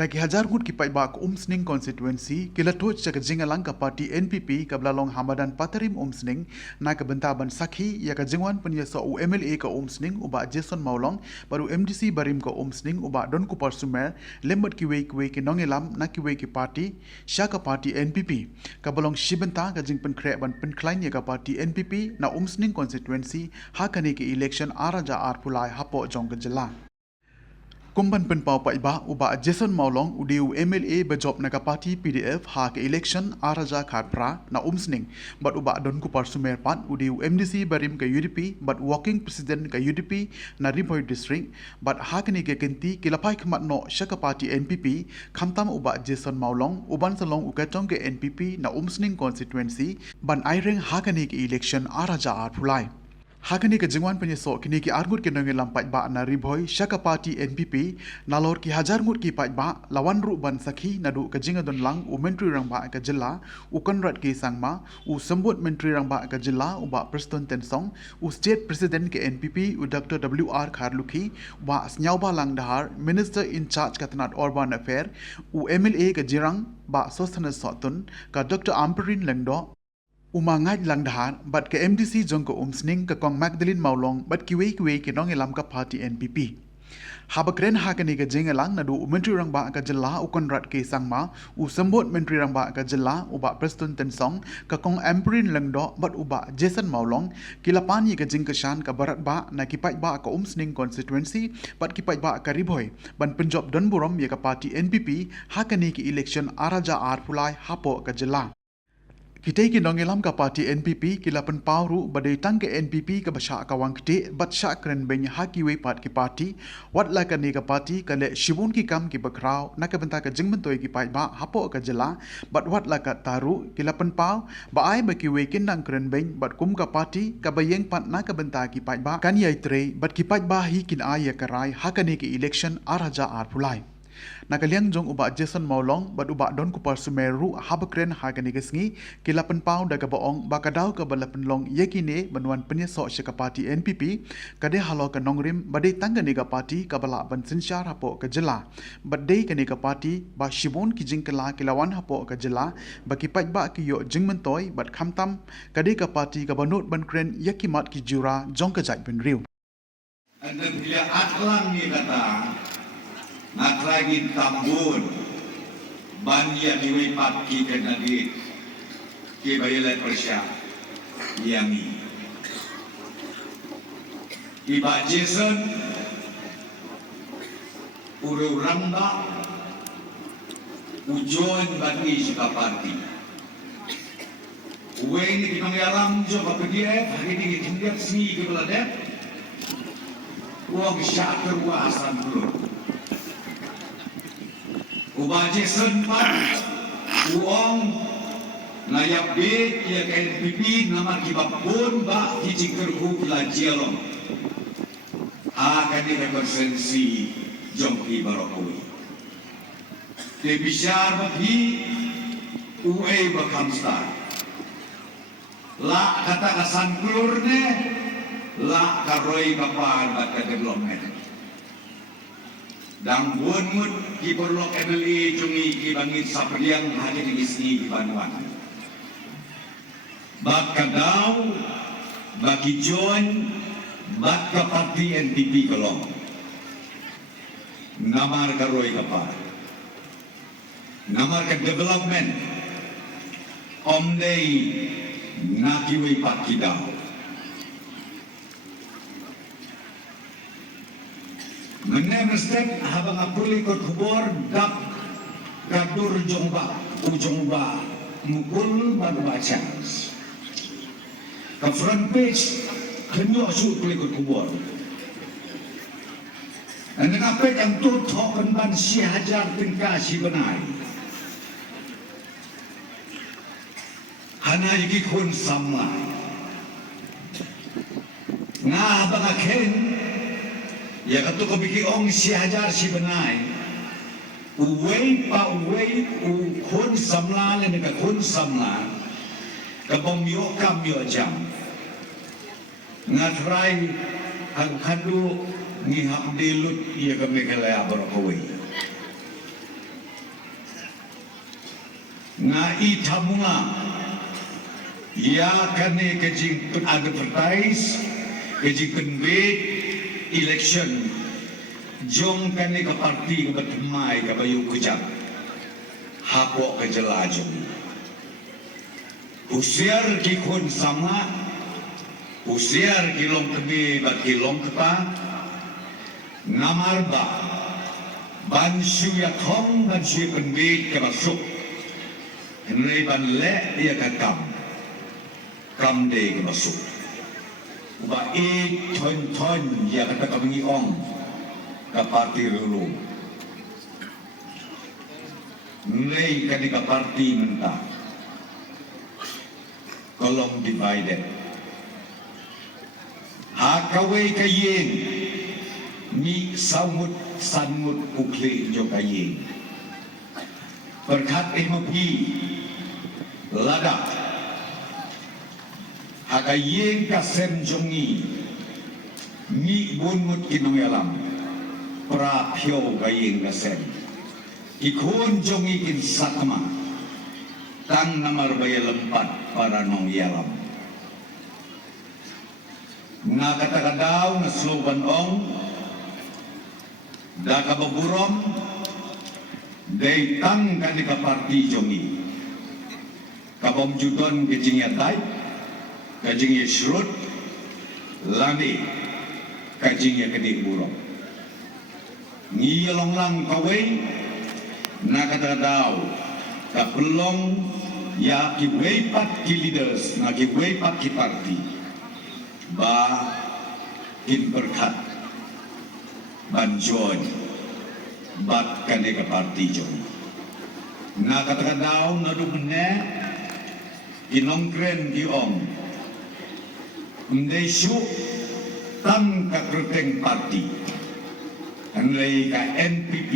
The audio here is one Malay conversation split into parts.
Dagi hajar hut ki pai ba ko umsning constituency kila toch jaga jingalang ka parti NPP kablalong Hamadan Patarim umsning na ka bentaban sakhi ya ka jingwan penya so MLA ka umsning uba Jason Maulong baru MDC barim ka umsning uba Don Kupar Sumer lembat ki wei ki nongelam na ki wei ki parti sya ka parti NPP kabalong shibenta ka jingpen kre ban penklain ya ka parti NPP na umsning constituency ha kani ki election araja arpulai hapo jong ka jela Kumban penpau pa iba uba Jason Maulong udiu MLA bejob naga parti PDF ha ke election araja khatpra na umsning but uba Don Kupar Sumer pat udiu MDC barim ke UDP but walking president ke UDP na Ripoy district but ha kini ke kenti kilapai khmat no shaka parti NPP khamtam uba Jason Maulong uban salong ukatong ke NPP na umsning constituency ban aireng ha kini ke election araja arpulai Hakani ke jingwan penyeso kini ki argut ke nongi lampat ba na riboy shaka parti NPP nalor ki hajar ngut ki pat ba lawan ru ban sakhi nadu ke jinga don lang u menteri rang ba ke jilla u konrad ki sangma u sambut menteri rang ba ke jilla u ba Preston Tensong u state president ke NPP u Dr WR Kharlukhi ba snyau ba lang dahar minister in charge katanat urban affair u MLA ke jirang ba sosana sotun ka Dr Amperin Lengdo Umangat lang dahan, bat ke MDC jong ko umsning ke kong Magdalene Maulong bat kiwe ke nong ilam ka parti NPP. Habakren hakani ke jengelang nadu menteri rang ba ka jela u konrad ke sangma u sembut menteri rang ba ka jela u ba Preston Tensong ka kong Amperin Lengdo bat u ba Jason Maulong kilapani ke jing kesan ka barat ba na kipai ba ka umsning constituency bat kipai ba ka riboy ban penjob don burom ye ka parti NPP hakani ke election araja arpulai hapo ka jela. Kita ki nongelam ka parti NPP kila pen pauru badai tang ke NPP ka basha ka wang kite bat sha kren beng haki we pat ki parti wat la ka ne ka parti ka le shibun ki kam ki bakrau na ka benta ka jingmen toy ki pai ba hapo ka jela bat wat la ka taru kila pen pau ba ai ba ki we kin nang kren beng bat kum ka parti ka bayeng pat na ka benta ki pai ba kan yai tre bat ki pai ba hi kin ai ka rai ha ka ne ki election araja arpulai Nakaliang jong uba Jason Maulong bat uba Don Kupar Sumeru habakren hagani gesngi kilapan pau daga boong bakadaw ka balapan long yekine banwan penyeso syaka parti NPP kade halo ka nongrim badai tanggani ka parti kabala ban sinsyar hapo ka jela badai kani ka parti ba shibon ki jingkala kilawan hapo ka jela baki pai ba ki yo jingmentoy bat khamtam kade ka parti ka banut ban kren yakimat ki jura jong ka jai ben riu Anda bila atlang ni kata Natragin tambun Banya diwipat ki kenagit Ki bayalay persya Yami Iba Jason Uru ramba Ujon bagi sika parti Uwe ini kinangyalam Jo kapagiyat Hari ini kitindiak sini kebeladet Uang syakir wa asan dulu Uba Jason pat uong ngayap be ya ka NPP nama kibapun ba hijikir hu la jialong akan represensi jongki barokawi de bisyar bagi uwe bakamsta la kata kasan klurne la karoi bapan baka development dan buat ki perlok MLA cungi ki bangit sapriang haji di isni di Banuan. Bak kadau, baki join, bak ka parti NPP kolong. Namar karoy kapar. Namar ka development. Omday nakiwi pakidau. Menem step habang apuli ko kubor dak kadur jongba ujongba mukul baca ke front page kenyo asu puli ko kubor ane kapek ang tutok kan ban si hajar tingka si benai hana iki kun samla nga habang aken ya katu ko biki ong si hajar si benai uwei pa uwei u kun samla le ka kun samla ka bom yo kam yo jam ngatrai ang kadu ni hamdilut ya ka mekalaya barokawi nga itamuna ya kane kajing advertise kajing convey election jong kane ka parti ka batmay ka bayu kujak hako ka jalajong usiar ki khon sama usiar ki long kebe bat ki long kapa namarba ban shu ya thong ban shu convey ka basuk Henry ban le ia ka kam de ka masuk ba thon ya ka ka mengi ong ka parti rulu Henry ka di ka parti menta kolong divided hakawe ka yen ni samut sanmut ukle jo ka yen berkat emopi lada hakayen ka sem jongi mi bunmut kinong yalam pra phyo gayen ka sem ikon jongi kin sakma tang namar baya lempat para nong yalam nga katakadaw na slogan ong da kababurom day tang kanika parti jongi kabom judon kejing yatai kajing yesrut lani kajing ya kedik burong ngiyalong lang kawai nakatadaw kapulong ya kiway pat ki leaders na kiway pat ki parti ba kin berkat banjoy bat kaneka parti jongi nakatadaw na dumne inongkren di ong ndai syu tam ka kruteng parti andai ka NPP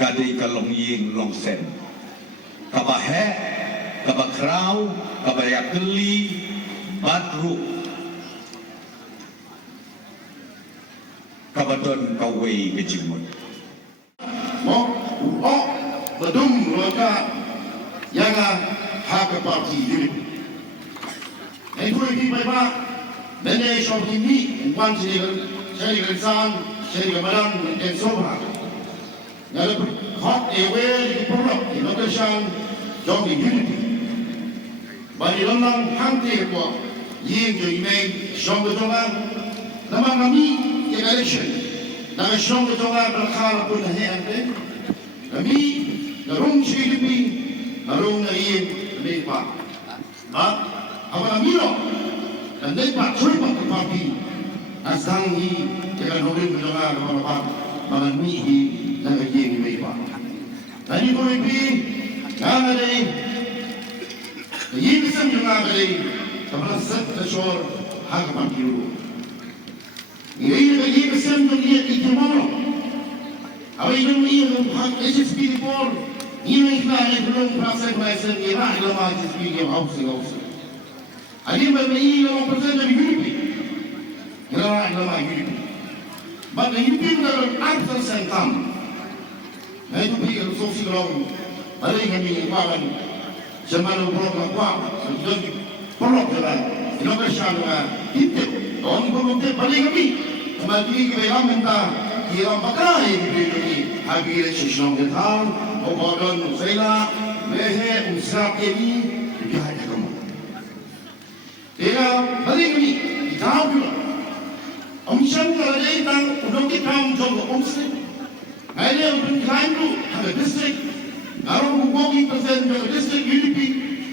ka dei ka long ying long sen ka ba he ka ba kraw ka ba yakli batru ka ba don ka wei ke jimut mo badum roka yanga haka parti unit. Ay kung hindi may ba, nanay siya hindi, kung siya nagalisan, siya nagamalang, and sobra. Ngayon, hot away, ipurok, inoga siyang jogi unity. Bali lang lang hangti ko, yung imay, siyang gajongan, naman kami, yung election, na siyang gajongan, nakala po na hiyante, kami, narong siya ilipin, narong na iyon, Lepa, but our Amiro, and Lepa, Tripa, the party, as Dang he, the Norin, the Lama, Manami, and the King Lepa. And you will be, Namade, the Yimison Yamade, the Blessed, the shore, Hagapakiru. You ain't the Yimison to get tomorrow. How you even HSP before? Ini ikhlas belum proses bahasa Iraq dalam majlis video housing. Ini bermain dalam proses dari UDP. Iraq dalam UDP. But the UDP dalam absence and come. Nah itu pikir sosial orang. Balik kami kawan. Semalam program kuat. Sudah prolog jalan. Indonesia juga itu. Orang berumur balik kami. Kembali ke dalam minta. Kira bakal ini habis sesuatu kita. Ogodon Zela, Mehe, Usap ini, dia ada kamu. Dia balik ni, tahu juga. Om Shan kalau dia tang, udah kita jom Om Shan. Ada orang lain tu, ada district. Orang mengogi presiden dari district UDP,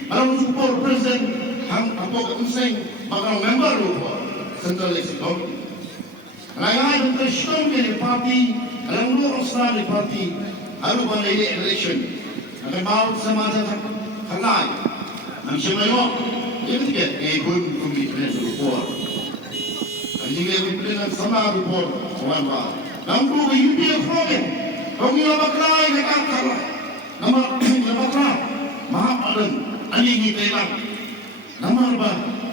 orang support presiden, hang apa Om Shan, orang member tu, central executive. Lain ada Krishna dari parti, orang luar Australia parti. Aru pada election, akan bawa semasa kanai, macam mana? Ia tidak, pun komitmen support. Jika komitmen sama support, orang nampu UPF program, kami lama kelai dekat kalah, nama kelai, mahapadan, ani kita lang, nama apa?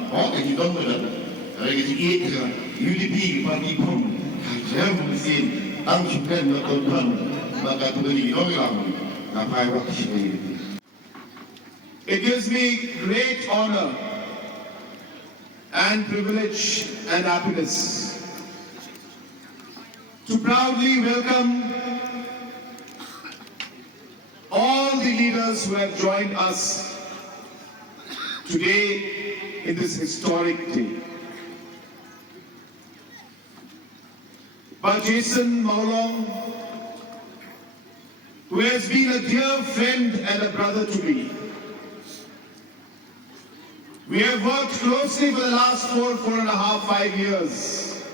Oh, kita dong berada, kalau kita kita UDP parti pun, saya mungkin tang sukan atau tuan. Maka tu beri orang ngapai waktu ini. It gives me great honor and privilege and happiness to proudly welcome all the leaders who have joined us today in this historic day. But Jason Maulong, who has been a dear friend and a brother to me. We have worked closely for the last 4.5, 5 years.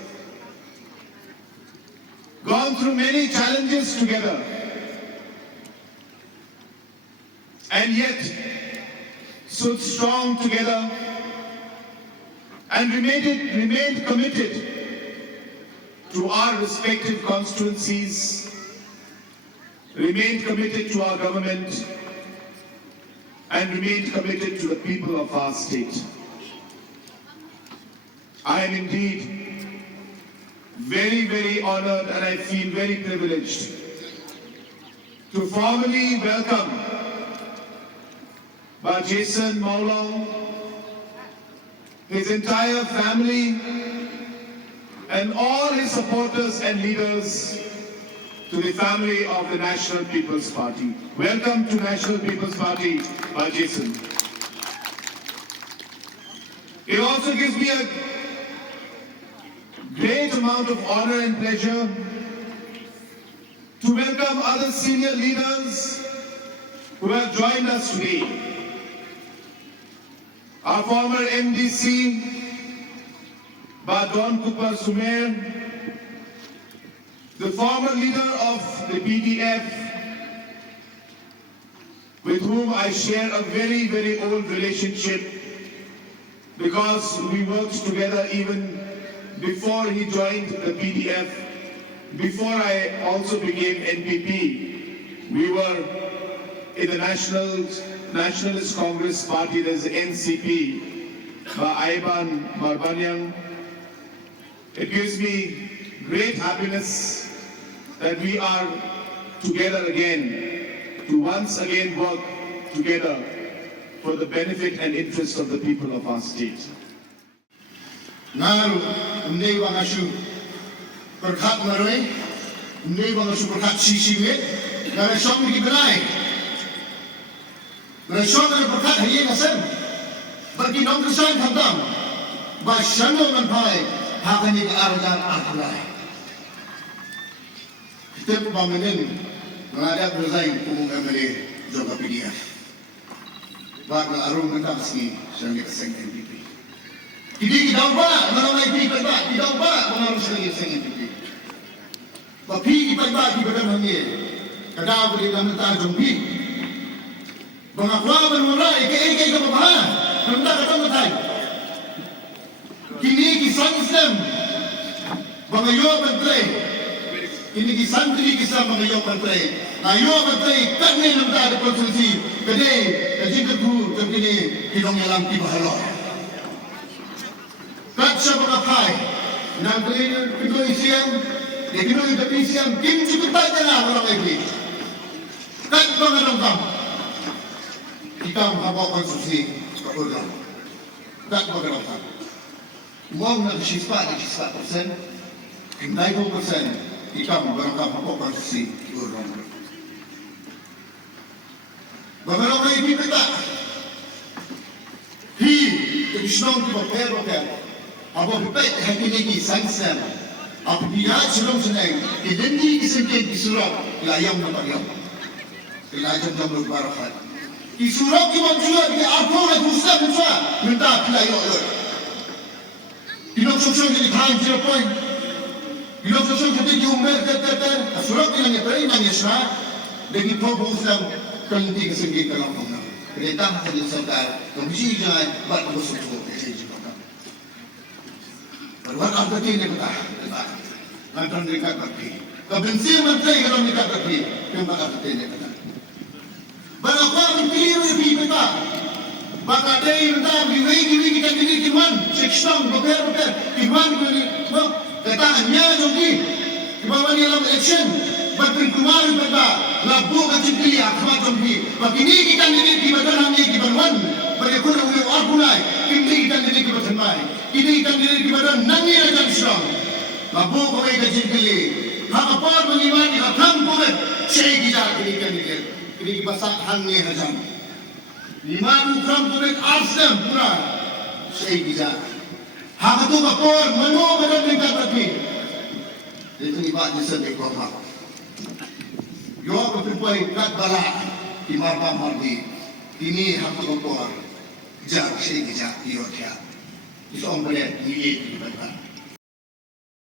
Gone through many challenges together. And yet stood strong together and remained committed to our respective constituencies, remained committed to our government, and remained committed to the people of our state. I am indeed very, very honored and I feel very privileged to formally welcome Jason Maulong, his entire family, and all his supporters and leaders to the family of the National People's Party. Welcome to National People's Party, Jason. It also gives me a great amount of honor and pleasure to welcome other senior leaders who have joined us today. Our former MDC, Don Cooper Sumer, the former leader of the PDF, with whom I share a very, very old relationship because we worked together even before he joined the PDF. Before I also became NPP, we were in the Nationalist Congress Party, there's the NCP, Aiban Marbanyang. It gives me great happiness that we are together again, to once again work together for the benefit and interest of the people of our state. Ngaru, umnei wangashu, berkat maroi, umnei wangashu berkat sisi wet, ngaru syok ni benai. Ngaru syok ni berkat haye ngasem, bagi nong kesan kandang, basyano manpai, hakani ke arjan arhalai. Kita pembangunan menghadap berzain umum MLA Joka PDF. Bak arung mentang sini, sangat keseng NPP. Jadi kita ubah, menolak IP perbak, kita ubah, menolak sekali keseng NPP. Bapi kita ubah, kita berhenti. Kadang boleh dalam mentang jompi. Bangakwa menolak, ke kebahan, mentang kata mentai. Kini kisah Islam, bangayo menteri. Kini santri kisah mengayo menteri. Ngayo menteri kan ni nampak ada konstitusi. Kedai kajing kebu terkini hidung yang lampi bahalor. Kat siapa kapai? Nang kelihatan kedua isian, dia kedua itu isian. Kim cukup tak jalan orang lagi. Kat bangan orang. Kita mengapa konstitusi keurang. Kat bangan orang. Uang nak sispa 90%, 90%. Kita berangkat apa konstitusi urang. Bagaimana ini kita? Hi, kebiasaan kita berapa? Apa betul hari ini sangat? Apa dia sebelum senang? Ini disebut disuruh layang nampak yang, layang jam berbarat. Disuruh kita juga di apa yang susah susah minta layang. Tidak susah jadi time 0 point. Bila sesuatu jadi umur tertentu, surat yang diberi nanya sah, dengan propos dalam kelinti kesengit dalam orang. Kereta tadi sedar, komisi jangan buat sesuatu yang juga. Berbuat apa ini kita? Nanti mereka berpi. Kebencian menteri kalau mereka berpi, memang apa ini kita? Berapa berpilih lebih kita? Baka day kita diwegi kita pilih kiman, seksam beber, kiman pilih. Kata hanya jogi, kebawah ni dalam election, berpengkumaran berba, labu kecil akhmat jogi. Bagi ni kita ni di badan kami di badan Marai. Ini ikan diri di badan nangis akan serang. Labu kau gajin keli. Hakapar mengiman hakam pomet. Saya gijak ini ikan diri. Ini dipasak hangi hajan. Lima ukram pomet asam pura. Saya gijak. Hakatu kapor mano badan dekat tapi. Itu ibarat disebut korban. Yo bertumpai kat balak di marba mardi. Ini hakatu kapor. Jar saya gijak iyo dia. Itu orang boleh milih di badan.